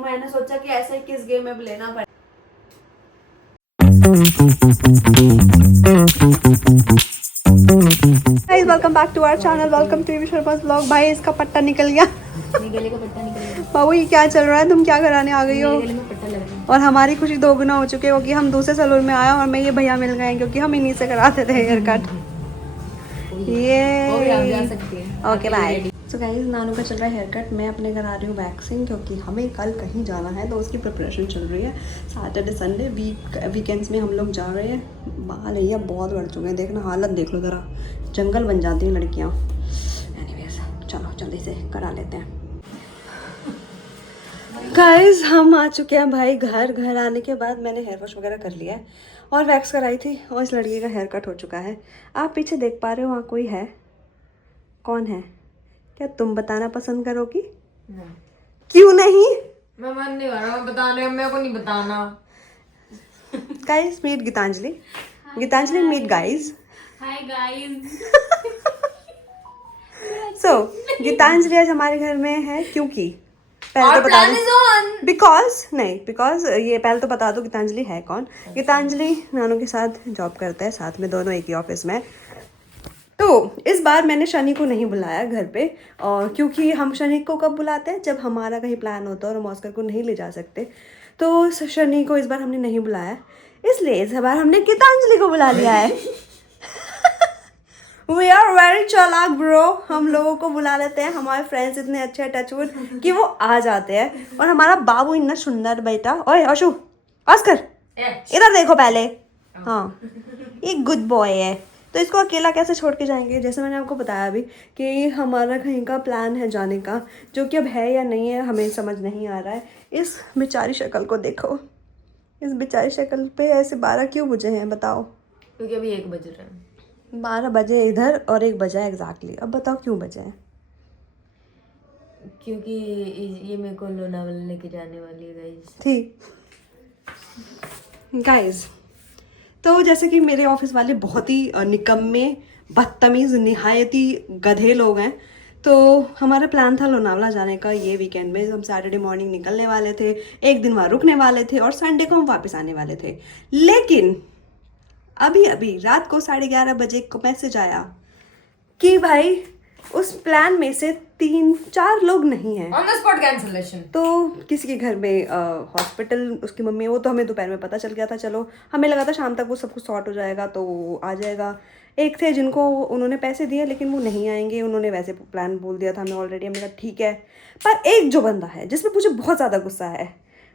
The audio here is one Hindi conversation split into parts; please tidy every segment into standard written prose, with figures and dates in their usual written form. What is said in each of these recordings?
मैंने सोचा कि ऐसे किस गेम में लेना पड़े। Guys welcome back to our channel, welcome to Sharma's vlog. भाई इसका पट्टा निकल गया। गले का पट्टा निकल गया। बाबू ये क्या चल रहा है? तुम क्या कराने आ गई हो? गले में पट्टा लग रहा है। और हमारी खुशी दोगुना हो चुकी है क्योंकि हम दूसरे सैलून में आए और मैं ये भैया मिल गए क्योंकि हम इन्हीं से कराते थे हेयर कट। ये वो भी आप जा सकती है। Okay bye. सो गाइस नानू का चल रहा है हेयर कट, मैं अपने घर आ रही हूँ वैक्सिंग क्योंकि हमें कल कहीं जाना है तो उसकी प्रिपरेशन चल रही है। सैटरडे संडे वीकेंड्स में हम लोग जा रहे हैं। बाल भैया बहुत बढ़ चुके हैं, देखना हालत देख लो ज़रा, जंगल बन जाती हैं लड़कियाँ। एनीवेज चलो जल्दी से करा लेते हैं। गाइस हम आ चुके हैं भाई घर आने के बाद मैंने हेयर वॉश वगैरह कर लिया है और वैक्स कराई थी और इस लड़की का हेयर कट हो चुका है। आप पीछे देख पा रहे हो वहाँ कोई है? कौन है? क्या तुम बताना पसंद करोगी? क्यों नहीं? मैं मन नहीं कर रहा, मैं बताने, मेरे को नहीं बताना। Guys meet Geetanjali. Geetanjali meet guys. Hi guys. So Geetanjali आज हमारे घर में है क्योंकि पहले तो बता दो बिकॉज ये पहले तो बता दो गीतांजलि है कौन। गीतांजलि नानू के साथ जॉब करता है, साथ में दोनों एक ही ऑफिस में। तो इस बार मैंने शनि को नहीं बुलाया घर पे, और क्योंकि हम शनि को कब बुलाते हैं? जब हमारा कहीं प्लान होता है और हम ऑस्कर को नहीं ले जा सकते, तो शनि को इस बार हमने नहीं बुलाया, इसलिए इस बार हमने गीतांजलि को बुला लिया है। वी आर वेरी चालाक ब्रो, हम लोगों को बुला लेते हैं, हमारे फ्रेंड्स इतने अच्छे टचवुड कि वो आ जाते हैं। और हमारा बाबू इतना सुंदर बेटा, ओए अशु ऑस्कर इधर देखो पहले, हाँ ये गुड बॉय है, तो इसको अकेला कैसे छोड़ के जाएंगे? जैसे मैंने आपको बताया अभी कि हमारा कहीं का प्लान है जाने का, जो कि अब है या नहीं है हमें समझ नहीं आ रहा है। इस बेचारी शक्ल को देखो, इस बेचारी शक्ल पे ऐसे 12 क्यों बजे हैं बताओ? क्योंकि अभी 1 बज रहे हैं। 12 बजे इधर और 1 बजा एग्जैक्टली। अब बताओ क्यों बजे हैं? क्योंकि ये मेरे को लोनावला लेके जाने वाली है गाइस। ठीक गाइज, तो जैसे कि मेरे ऑफिस वाले बहुत ही निकम्मे बदतमीज़ निहायती गधे लोग हैं, तो हमारा प्लान था लोनावला जाने का ये वीकेंड में। हम सैटरडे मॉर्निंग निकलने वाले थे, एक दिन वहाँ रुकने वाले थे और संडे को हम वापस आने वाले थे। लेकिन अभी अभी रात को 11:30 बजे को मैसेज आया कि भाई उस प्लान में से 3-4 लोग नहीं हैं, ऑन द स्पॉट कैंसलेशन। तो किसी के घर में हॉस्पिटल, उसकी मम्मी, वो तो हमें दोपहर में पता चल गया था। चलो हमें लगा था शाम तक वो सब कुछ सॉर्ट हो जाएगा तो वो आ जाएगा। एक थे जिनको उन्होंने पैसे दिए लेकिन वो नहीं आएंगे, उन्होंने वैसे प्लान बोल दिया था हमें ऑलरेडी। हमने कहा ठीक है, पर एक जो बंदा है जिसमें मुझे बहुत ज़्यादा गुस्सा है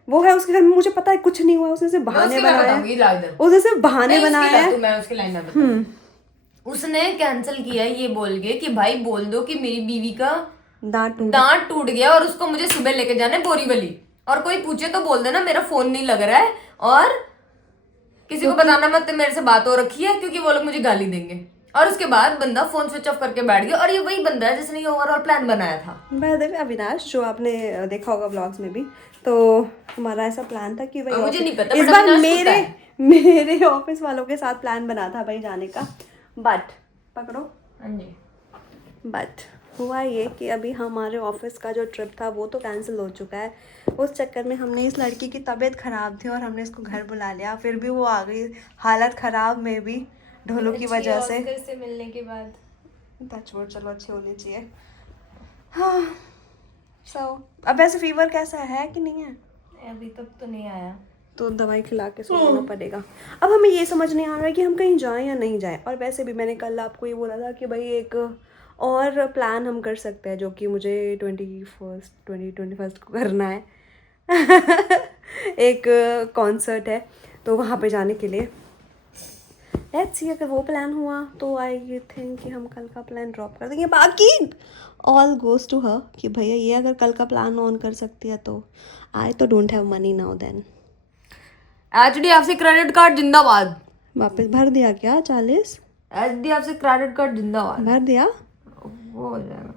वो है उसके घर में। मुझे पता है कुछ नहीं हुआ, उसने सिर्फ बहाने बनाए, उसने सिर्फ बहाने बनाए हैं। मैं उसकी लाइन में बताऊं। उसने कैंसिल किया ये बोल के कि भाई बोल दो कि मेरी बीवी का दांत टूट गया और उसको मुझे सुबह लेके जाना है बोरीवली, और कोई पूछे तो बोल देना मेरा फोन नहीं लग रहा है और किसी को बताना मत मेरे से बात हो रखी है क्योंकि वो लोग मुझे गाली देंगे। और उसके बाद बंदा फोन स्विच ऑफ करके बैठ गया, और ये वही बंदा है जिसने ये ओवरऑल प्लान बनाया था। बाय द वे अविनाश, जो आपने देखा होगा व्लॉग्स में भी, तो हमारा ऐसा प्लान था कि भाई मुझे नहीं पता इस बार मेरे ऑफिस वालों के साथ प्लान बना था भाई जाने का, बट पकड़ो, बट हुआ ये कि अभी हमारे ऑफिस का जो ट्रिप था वो तो कैंसिल हो चुका है। उस चक्कर में हमने, इस लड़की की तबीयत ख़राब थी और हमने इसको घर बुला लिया, फिर भी वो आ गई हालत ख़राब में भी ढोलों की वजह से मिलने के बाद। टचवुड, चलो अच्छी होनी चाहिए। हाँ अब वैसे फीवर कैसा है कि नहीं है? अभी तक तो नहीं आया, तो दवाई खिला के सोना पड़ेगा। अब हमें ये समझ नहीं आ रहा है कि हम कहीं जाएं या नहीं जाएं। और वैसे भी मैंने कल आपको ये बोला था कि भाई एक और प्लान हम कर सकते हैं, जो कि मुझे 21st को करना है। एक कॉन्सर्ट है तो वहाँ पे जाने के लिए लेट्स सी, अगर वो प्लान हुआ तो आई थिंक कि हम कल का प्लान ड्रॉप कर देंगे। बाकी ऑल गोज टू हर कि भैया ये अगर कल का प्लान ऑन कर सकती है तो आई तो don't have money now then. HDFC credit card जिंदाबाद। वापस भर दिया क्या 40? HDFC क्रेडिट कार्ड जिंदाबाद। भर दिया, वो हो जाएगा।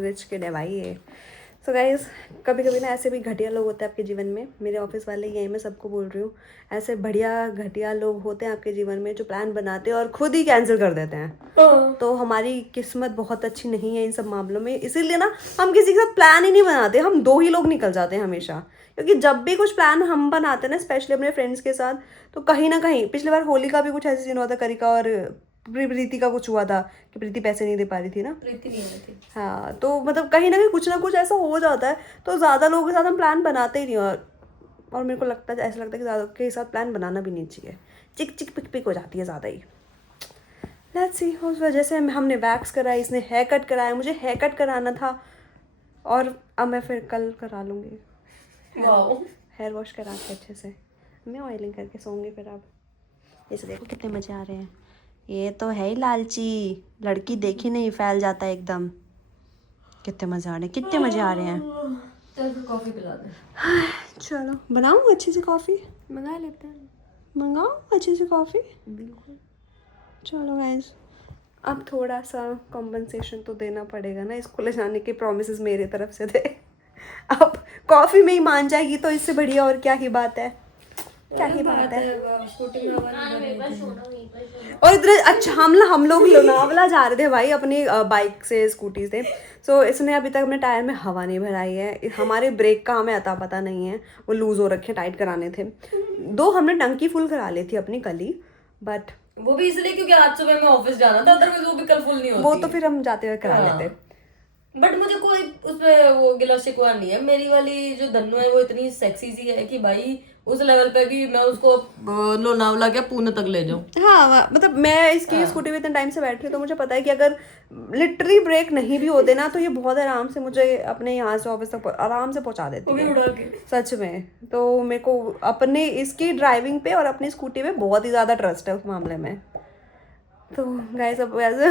रिच किड है भाई ये। सो गाइस, कभी कभी ना ऐसे भी घटिया लोग होते हैं आपके जीवन में। मेरे ऑफिस वाले यही मैं सबको बोल रही हूँ, ऐसे बढ़िया घटिया लोग होते हैं आपके जीवन में जो प्लान बनाते हैं और खुद ही कैंसिल कर देते हैं। तो हमारी किस्मत बहुत अच्छी नहीं है इन सब मामलों में, इसीलिए ना हम किसी के साथ प्लान ही नहीं बनाते। हम 2 ही लोग निकल जाते हैं हमेशा, क्योंकि जब भी कुछ प्लान हम बनाते हैं ना, स्पेशली अपने फ्रेंड्स के साथ, तो कहीं ना कहीं, पिछली बार होली का भी कुछ ऐसे सीन हुआ था करिका और प्रीति का कुछ हुआ था कि प्रीति पैसे नहीं दे पा रही थी ना। प्रीति नहीं है थी। हाँ, तो मतलब कहीं ना कुछ ऐसा हो जाता है, तो ज़्यादा लोगों के साथ हम प्लान बनाते ही नहीं। और मेरे को लगता है, ऐसा लगता है कि ज़्यादा के साथ प्लान बनाना भी नहीं चाहिए, चिक चिक पिक पिक हो जाती है ज़्यादा ही। लेट्स सी, उस वजह से हमने वैक्स कराई, इसने हेयर कट कराया, मुझे हेयर कट कराना था और अब मैं फिर कल करा लूँगी हेयर वॉश करा के अच्छे से। मैं ऑयलिंग करके सोऊंगी फिर। अब इसे देखो कितने मज़े आ रहे हैं। ये तो है ही लालची लड़की, देखी नहीं फैल जाता है एकदम। कितने मज़े आ रहे हैं, कितने मज़े आ रहे हैं। चल कॉफी पिला दे। चलो बनाऊँ अच्छी सी कॉफ़ी, मंगा लेते हैं। मंगाऊँ अच्छी सी कॉफ़ी। बिल्कुल। चलो गाइस, अब थोड़ा सा कॉम्पनसेशन तो देना पड़ेगा ना, इसको ले जाने के प्रॉमिसेस मेरे तरफ से थे। अब कॉफ़ी में ही मान जाएगी तो इससे बढ़िया और क्या ही बात है, क्या ही बात है। और इधर अच्छा, हम लोग लोनावला जा रहे थे भाई अपनी बाइक से, स्कूटी से। सो इसने अभी तक अपने टायर में हवा नहीं भराई है। हमारे ब्रेक का हमें अता पता नहीं है, वो लूज़ हो रखे, टाइट कराने थे। 2 हमने टंकी फुल करा ली थी अपनी कल ही, बट वो भी इसलिए क्योंकि आज सुबह में ऑफिस जाना था, अदरवाइज वो भी कल फुल नहीं होती। वो तो फिर हम जाते हुए करा लेते। बट मुझे कोई उसमें वो गिला शिकवा नहीं है। मेरी वाली जो धन्नु है वो इतनी सेक्सी सी है कि भाई उस लेवल पे भी मैं उसको लोनावला क्या पुणे तक ले जाऊं। हाँ, मतलब मैं इसकी स्कूटी में इतने टाइम से बैठ रही हूँ, तो मुझे पता है कि अगर लिटरली ब्रेक नहीं भी होते ना, तो ये बहुत आराम से मुझे अपने यहाँ से ऑफिस तक आराम से पहुँचा देती है, उड़ा के। सच में। तो मेरे को अपने इसकी ड्राइविंग पे और अपनी स्कूटी पे बहुत ही ज़्यादा ट्रस्ट है उस मामले में। तो गाइस, अब ऐसे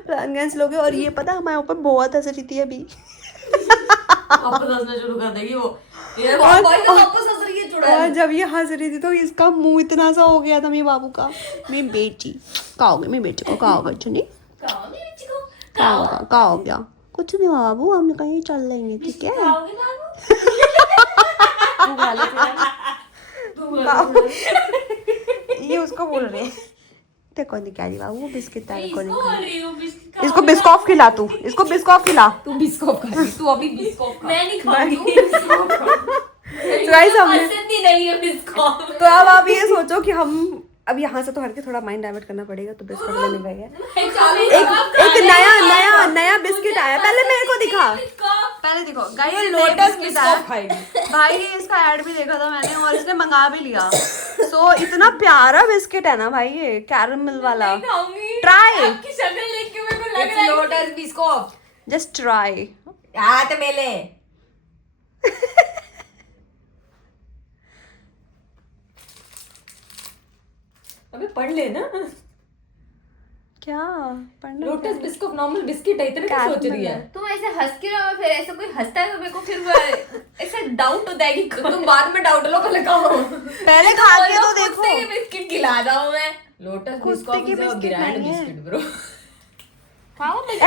प्लान कैंसिल हो गया। और ये पता हमारे ऊपर बहुत हंस रही थी अभी। वापस हंसना शुरू कर देगी वो। ये वापस हंस रही है, चुड़ा। और जब ये हंस रही थी तो इसका मुंह इतना सा हो गया था मेरे बाबू का। मेरी बेटी क्या हो गया, मेरी बेटी को क्या हो गया चुनी, क्या हो गया? कुछ नहीं बाबू, हम कहीं चल लेंगे, ठीक है। ये उसको बोल रहे हैं, देखो निकाली बाबू बिस्किट तारे को निकाल। इसको बिस्कॉफ खिला, तू इसको बिस्कॉफ खिला। तू बिस्कॉफ खा रही, तू अभी बिस्कॉफ खा। मैं नहीं खा रही हूँ तो गाइस, हमने नहीं है बिस्कॉफ। तो अब आप ये सोचो कि हम अब यहाँ से तो हट के थोड़ा माइंड डाइवर्ट करना पड़ेगा, तो बिस्कुट लेने गए हैं। एक नया बिस्किट आया, पहले मेरे को दिखा, पहले दिखो गाइस, लोटस बिस्कुट भाई ने इसका ऐड भी देखा था मैंने और इसने मंगा भी लिया। सो इतना प्यारा बिस्किट है ना भाई, ये कैरमल वाला। ट्राई, आपकी शक्ल देख के मेरे को लग रहा है लोटस बिस्कुट। Just try. हाथ मेले। अबे पढ़ ले ना। क्या पढ़ना? लोटस बिस्कुट नॉर्मल बिस्किट है, इतने क्या सोच रही है? तुम ऐसे हंस के रहो, फिर ऐसे कोई हंसता है तो मेरे को फिर वो ऐसे डाउट होता है कि तुम बाद में डाउट लो, पहले खाओ। पहले खा के तो देखो। कुत्ते के बिस्किट खिला जाऊं मैं। लोटस कुत्ते के बिस्कुट बिस्किट ब्रांड नहीं है। Biscuit bro. खाओ मैं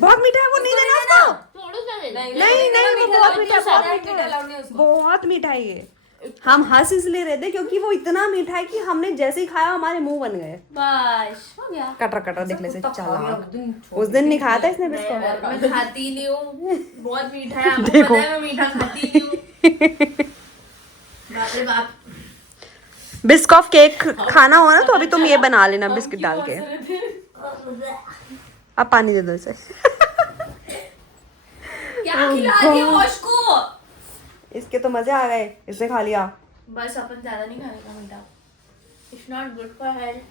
बहुत मीठा है, वो नहीं देना उसको। थोड़ा सा दे दे। नहीं, वो बहुत मीठा है, बहुत मीठा है ये। हम हंस इसलिए रहे थे क्योंकि वो इतना मीठा है कि हमने जैसे ही खाया हमारे मुंह बन गए। बस हो गया। कटर दिखने से चला। उस दिन नहीं खाया था इसने बिस्कुट। मैं खाती नहीं हूँ, बहुत मीठा है, आपको पता है मैं मीठा खाती नहीं हूँ। बाप रे बाप। बिस्कॉफ केक खाना हो ना तो अभी तुम ये बना लेना बिस्किट डाल के। अब पानी दे दो इसे। क्या खिला दिया होश को? इसके तो मजे आ गए, इसने खा लिया। बस अपन ज्यादा नहीं खाने का मीठा। It's not good for health,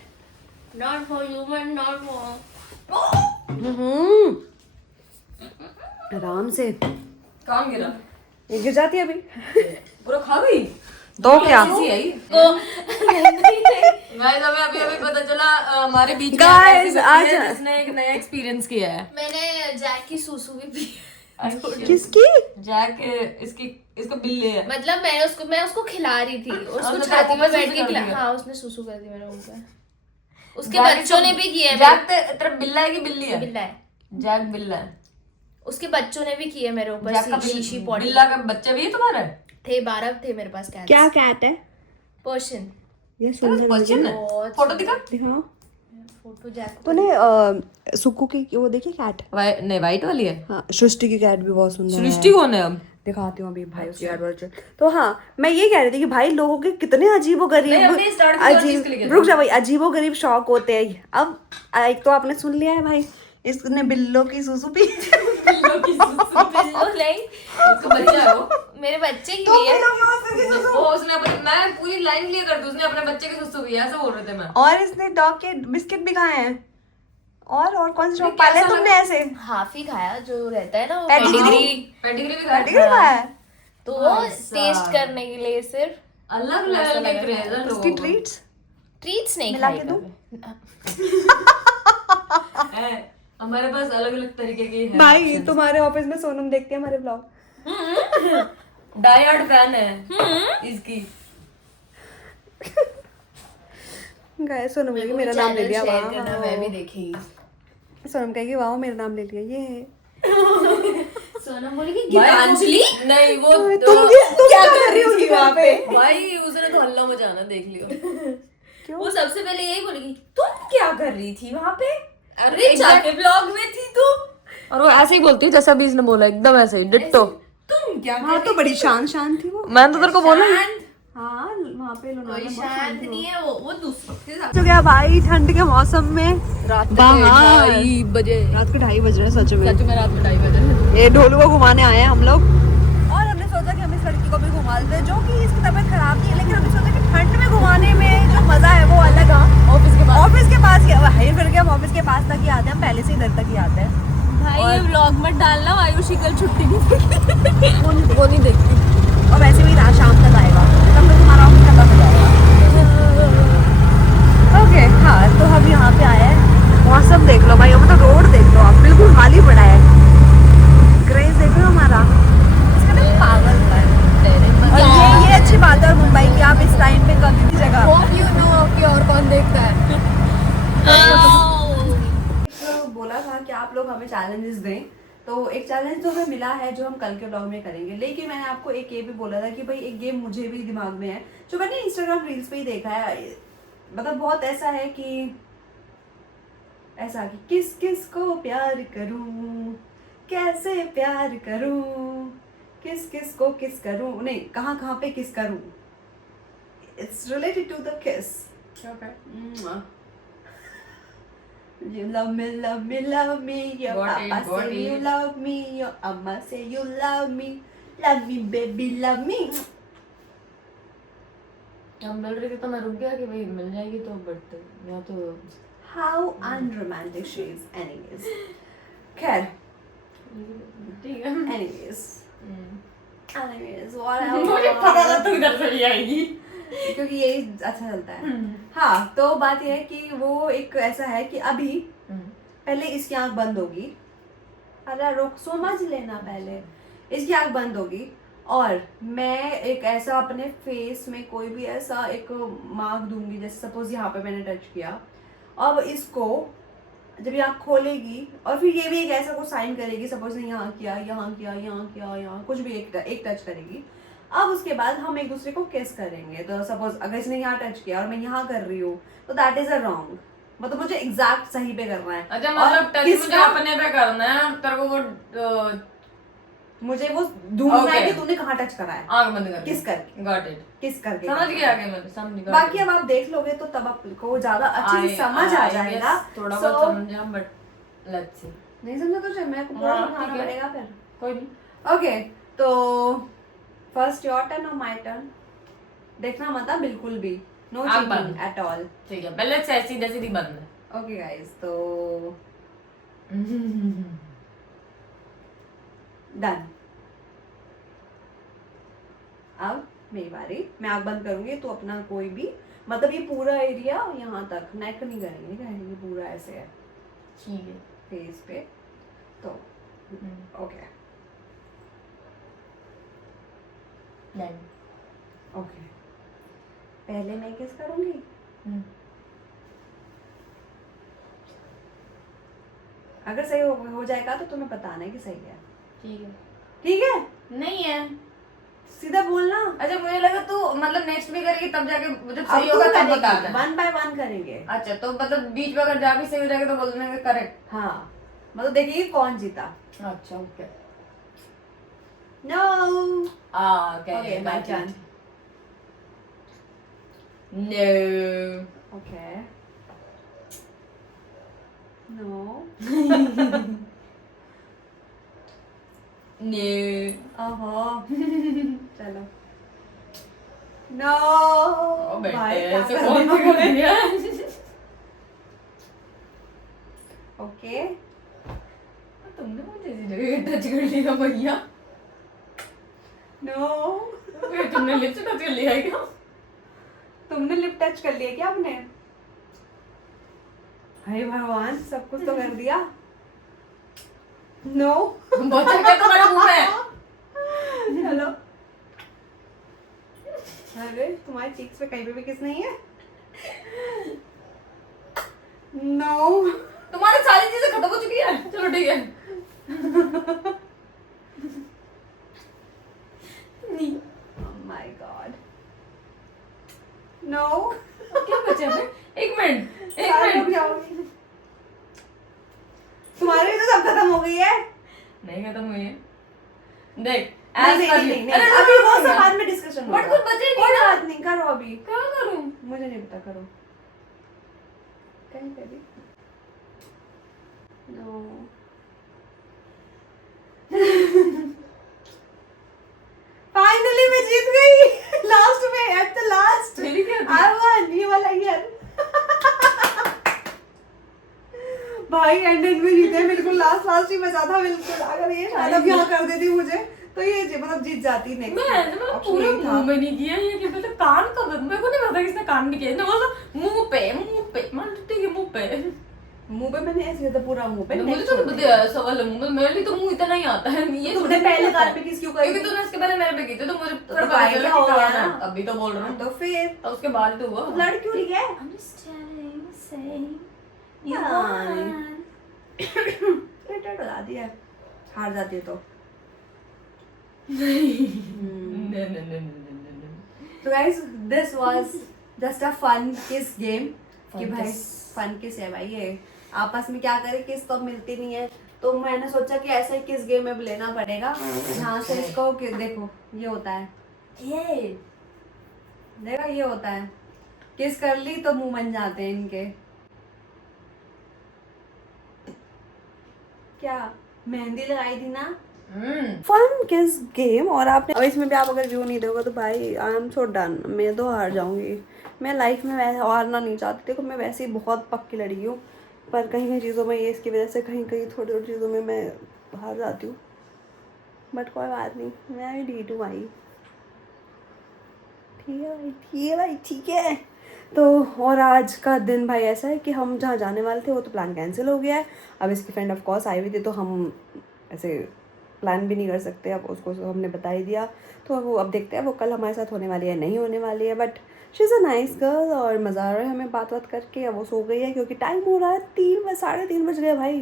not for human, not for। आराम से। काम गिरा। ये गिर जाती है अभी। पूरा खा गई। तो क्या? गाइस हमें अभी पता चला हमारे बीच में गाइस आज इसने एक नया एक्सपीरियंस किया है। मैंने जैक की सूसू भी पी। किसकी? जैक इसका बिल्ली है। मतलब मैं उसको खिला रही थी, उसको तो छाती में ऊपर बैठ सूसू के कर खिला। दिया। हाँ, उसने सूसू कर दी मेरे मुंह पे। उसके बच्चों ने भी किया है। जैक तेरा बिल्ला है कि बिल्ली है? बिल्ला है। जैक बिल्ला है। उसके बच्चों ने भी किए मेरे ऊपर आपका शीशी पॉटी। बिल्ला का बच्चा भी है तुम्हारा? थे 12 थे मेरे पास कैट्स। क्या कैट है पर्शियन। ये? सुंदर पर्शियन है? बहुत फोटो दिखा। दिखाओ। फोटो जैक तूने सुक्कू की वो देखी कैट? नहीं वाइट वाली है। हाँ, सृष्टि की कैट भी बहुत सुंदर है। सृष्टि कौन है अब? दिखाती हूँ अभी भाई उसकी एडवर्टाइज। तो हाँ, मैं ये कह रही थी कि भाई लोगों के कितने अजीबो नहीं, हमने start गरीब किसी और चीज़ के लिए किया था। रुक जा भाई, अजीबो गरीब शौक होते हैं। अब एक तो आपने सुन लिया है भाई, इसने बिल्लो की सुसु पी। बिल्लो नहीं, उसका बच्चा है वो। मेरे बच्चे की तो भी है। बिल्लो की मौत करके सुसु। वो उसने अपने, मैं पूरी लाइन क्लियर कर दूं, उसने अपने बच्चे के सुसु भी ऐसे बोल रहे थे मैं। और इसने डॉग के बिस्किट भी खाए हैं। और कौन से शौक ये पाले कैसा तुमने लगा? ऐसे? हाफ ही खाया जो रहता है ना वो पेडिग्री? पेडिग्री भी खाया। ठीक है खाया है? तो वो भाई साहब। टेस्ट करने के लिए सिर्फ अलग लेवल के क्रेज है उसकी लोगों को। ट्रीट्स ट्रीट्स नहीं मिला खाई के दूं? कभी। है, हमारे पास अलग अलग तरीके की है। भाई तुम्हारे ऑफिस में सोनम देखते हैं हमारे ब्लॉग। डाई हार्ड फैन है इसकी। गए सोनम कहेगी मेरा नाम ले लिया। शेयर करना मैं भी वाह, देखेगी। सोनम कहेगी वाह मेरा नाम ले लिया। ये है सोनम बोलेगी भाई, गीतांजलि नहीं वो तुम क्या कर रही होगी वहाँ पे? भाई उसने तो हल्ला मचाना देख लियो। वो सबसे पहले यही बोलेगी तुम क्या कर रही थी वहां पे। अरे जाके ब्लॉग में थी तुम। और वो ऐसे ही बोलती है जैसा भी इसने बोला, एकदम ऐसे ही डिट्टो। तुम क्या वहाँ तो बड़ी शांत थी वो। मैं तो तेरे को बोला हाँ वहाँ पे लोनावला कोई बहुत शांत नहीं है वो दूसरों के साथ। तो क्या भाई ठंड के मौसम में रात बाहर 2:30 बजे। रात के 2:30 बज रहे हैं सच में। सच में रात में 2:30 बजे। ये ढोलू को घुमाने आए हैं हम लोग, और हमने सोचा कि हम इस लड़की को भी घुमा देते हैं, जो कि इसकी तबीयत खराब नहीं है, लेकिन हमने सोचा कि ठंड में घुमाने में जो मजा है वो अलग है। ऑफिस के पास है, फिर के हम ऑफिस के पास तक ही आते हैं, हम पहले से इधर तक ही आते हैं। भाई ये व्लॉग मत डालना, आयुषी कल छुट्टी की। वो नहीं देखती। और वैसे भी रात शाम तक आएगा, तब तक हमारा ऑफिस खत्म हो जाएगा। ओके हाँ, तो हम यहाँ पे आए हैं। मौसम देख लो भाई, मतलब रोड देख लो आप, बिल्कुल खाली पड़ा है। ग्रेस देख लो हमारा, इसका तो पागल है। और ये अच्छी बात है मुंबई की, आप इस टाइम पे कभी भी जगह होप यू नो कि और कौन देखता है। तो बोला था कि आप लोग हमें चैलेंजेस दें, तो एक चैलेंज तो हमें मिला है जो हम कल के ब्लॉग में करेंगे। लेकिन मैंने आपको एक ये भी बोला था कि भाई एक गेम मुझे भी दिमाग में है, जो मैंने इंस्टाग्राम रील्स पे ही देखा है। मतलब बहुत ऐसा है कि किस किस को प्यार करूं, कैसे प्यार करूं, किस किस को किस करूं, नहीं कहाँ कहाँ पे किस करूं। इट्स रिलेटेड टू द किस। You love me, love me, love me. Your papa say you love me. Your amma say you love me. Love me, baby, love me. हम मिल रही थी तो मैं रुक गया कि भाई मिल जाएगी तो, बट या तो How unromantic she is, anyways. खैर, ठीक है। anyways, मुझे पता था तू इधर से भी आएगी। क्योंकि यही अच्छा चलता है। हाँ, तो बात यह है कि वो एक ऐसा है कि अभी पहले इसकी आंख बंद होगी। अरे रुक, समझ लेना पहले। इसकी आंख बंद होगी और मैं एक ऐसा अपने फेस में कोई भी ऐसा एक मार्क दूंगी, जैसे सपोज यहाँ पे मैंने टच किया। अब इसको जब ये आँख खोलेगी और फिर ये भी एक ऐसा कुछ साइन करेगी, सपोज ने यहाँ किया, यहाँ किया, यहाँ किया, यहाँ कुछ भी एक टच करेगी। अब उसके बाद हम एक दूसरे को किस करेंगे। तो सपोज अगर इसने यहाँ टच किया और मैं यहाँ कर रही हूँ, तो दैट इज अ रॉन्ग। मतलब मुझे एग्जैक्ट सही पे करना है। अच्छा मतलब टच मुझे अपने पे करना है, तेरे को वो मुझे वो ढूंढना है Okay. कि तूने कहाँ टच करा है, आंख बंद कर किस करके, गॉट इट, किस करके समझ करना गया है। कि मैं समझ गया। बाकी अब आप देख लोगे तो तब आपको ज्यादा अच्छे से समझ आ जाएगा। थोड़ा So, बहुत समझा बट लेट्स सी। नहीं समझा तो चल मेरे को पूरा हाँ, समझाना ठीक है। पड़ेगा फिर। कोई नहीं। ओके, तो फर्स्ट योर टर्न और माय टर्न। देखना मत बिल्कुल भी, नो आँख बंद। Cheating at all. ठीक है, पहले से सीधे सीधी बंद है। ओके गाइस, तो डन। अब मेरी बारी, मैं आँख बंद करूंगी तो अपना कोई भी, मतलब ये पूरा एरिया यहाँ तक, नेक नहीं करेंगे, कहेंगे पूरा ऐसे है ठीक है। फेस पे। तो ओके डन। ओके, पहले मैं किस करूंगी। अगर सही हो जाएगा तो तुम्हें बताना है कि सही है। ठीक है। ठीक है, नहीं है। सीधा बोलना। अच्छा मुझे लगा तू मतलब नेक्स्ट में करेगी तब जाके जब अब सही होगा तब बताना है। 1 by 1 करेंगे। अच्छा तो मतलब बीच में अगर जाके सही हो जाएगा तो बोल देंगे करेक्ट। हाँ मतलब देखिए कौन जीता। अच्छा okay. No okay my turn. No. Okay no no. ओहो चलो नो भाई क्या कर रहे हो? ओके तुमने मुझे इसी जगह टच कर लिया भैया। नो तुमने लिप्स टच कर लिया है क्या? तुमने लिप टच कर लिया क्या आपने? हे भगवान सब कुछ तो कर दिया। नो बचा क्या तुम्हारे मुंह में? हेलो अरे तुम्हारे चीक्स पे कहीं पे भी किस नहीं है। नो तुम्हारी सारी चीजें खत्म हो चुकी है। चलो ठीक है। नहीं माय गॉड नो क्या बचा है? एक मिनट एक रुक मिनट। जाओ। तुम्हारी भी तो सब खत्म हो गई है। नहीं खत्म हुई है। देख नहीं अभी वो सब बाद में डिस्कशन होगा। बट कुछ बचे कोई नहीं ना। बात नहीं करो अभी। क्या करूं? मुझे नहीं पता करो कहीं पे भी। नो फाइनली मैं जीत गई लास्ट में एट द लास्ट। मेरी क्या थी? आई वन ये वाला ईयर। भाई एंड में जीते बिल्कुल लास्ट ही बचा था बिल्कुल। अगर ये शायद अब यहाँ कर देती मुझे तो ये मतलब जीत जाती। मैं पूरा मुंह में नहीं किया ये कि मतलब कान का मेरे को नहीं पता किसने कान में किया। बोला मुंह पे मान ठीक है मुंह पे। मुंह पे मैंने ऐसे किया था पूरा मुंह पे। मुझे तो बताया सवाल मुंह में मेरे लिए तो मुंह इतना ही आता है। ये तुमने पहले कार पे किस क्यों करी? क्योंकि तूने इसके पहले मेरे पे की थी तो मुझे तो फिर पता चला हो कि गया कान है। ना। अभी तो बोल रहा हूँ तो फिर तो उसके बाद तो हुआ। लड़ क्यों रही है? I'm just telling, saying, you यार। won. रिटायर्ड हो जाती है हार जाती है तो। So guys, this was just a fun kiss game कि Fun भाई kiss. फन किस है भाई ये आपस में क्या करें किस तो मिलती नहीं है तो मैंने सोचा कि ऐसा ही किस गेम में लेना पड़ेगा जहाँ से इसको कि देखो ये होता है ये देखा ये होता है किस कर ली तो मुंह बन जाते हैं इनके क्या मेहंदी लगाई थी ना फन किस गेम और आपने अब इसमें भी आप अगर व्यू नहीं दोगे तो भाई आई एम सो डन मैं तो हार जाऊंगी मैं लाइफ में वैसे हारना नहीं चाहती देखो मैं वैसे ही बहुत पक्की लड़की हूँ पर कहीं कहीं चीज़ों में ये इसकी वजह से कहीं कहीं थोड़ी थोड़ी चीज़ों में मैं हार जाती हूँ बट कोई बात नहीं मैं भी ढीठ हूँ भाई ठीक है भाई ठीक है तो और आज का दिन भाई ऐसा है कि हम जहाँ जाने वाले थे वो तो प्लान कैंसिल हो गया है अब इसकी फ्रेंड ऑफ कोर्स आई हुई थी तो हम ऐसे प्लान भी नहीं कर सकते अब उसको हमने बता ही दिया तो वो अब देखते हैं वो कल हमारे साथ होने वाली है नहीं होने वाली है but she is a nice girl और मज़ा आ रहा है हमें बात करके अब वो सो गई है क्योंकि टाइम हो रहा है 3 बज गए भाई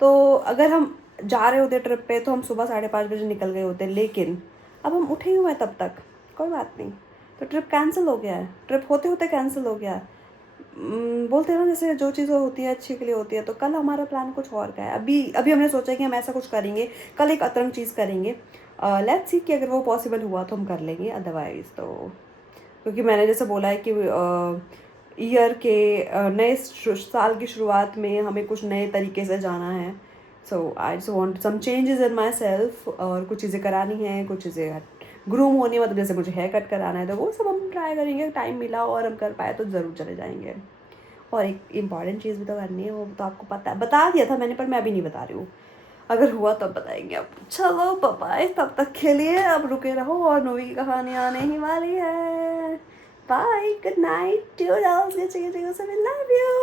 तो अगर हम जा रहे होते ट्रिप पे तो हम सुबह 5:30 बजे निकल गए होते लेकिन अब हम उठे ही हुए हैं तब तक कोई बात नहीं तो ट्रिप कैंसिल हो गया है ट्रिप होते होते कैंसिल हो गया है बोलते हैं ना जैसे जो चीज़ होती है अच्छी के लिए होती है तो कल हमारा प्लान कुछ और का है अभी हमने सोचा कि हम ऐसा कुछ करेंगे कल एक अतरंग चीज़ करेंगे लेट्स सी कि अगर वो पॉसिबल हुआ तो हम कर लेंगे अदरवाइज तो क्योंकि मैंने जैसे बोला है कि ईयर के नए साल की शुरुआत में हमें कुछ नए तरीके से जाना है so I just want some changes in myself और कुछ चीज़ें करानी है कुछ चीज़ें ग्रूम होनी मतलब जैसे मुझे हेयर कट कराना है तो वो सब हम ट्राई करेंगे टाइम मिला और हम कर पाए तो ज़रूर चले जाएंगे और एक इम्पॉर्टेंट चीज़ भी तो करनी है वो तो आपको पता है बता दिया था मैंने पर मैं अभी नहीं बता रही हूँ अगर हुआ तब बताएंगे अब चलो बाय तब तक के लिए अब रुके रहो और मूवी की कहानी आने ही वाली है bye good night love you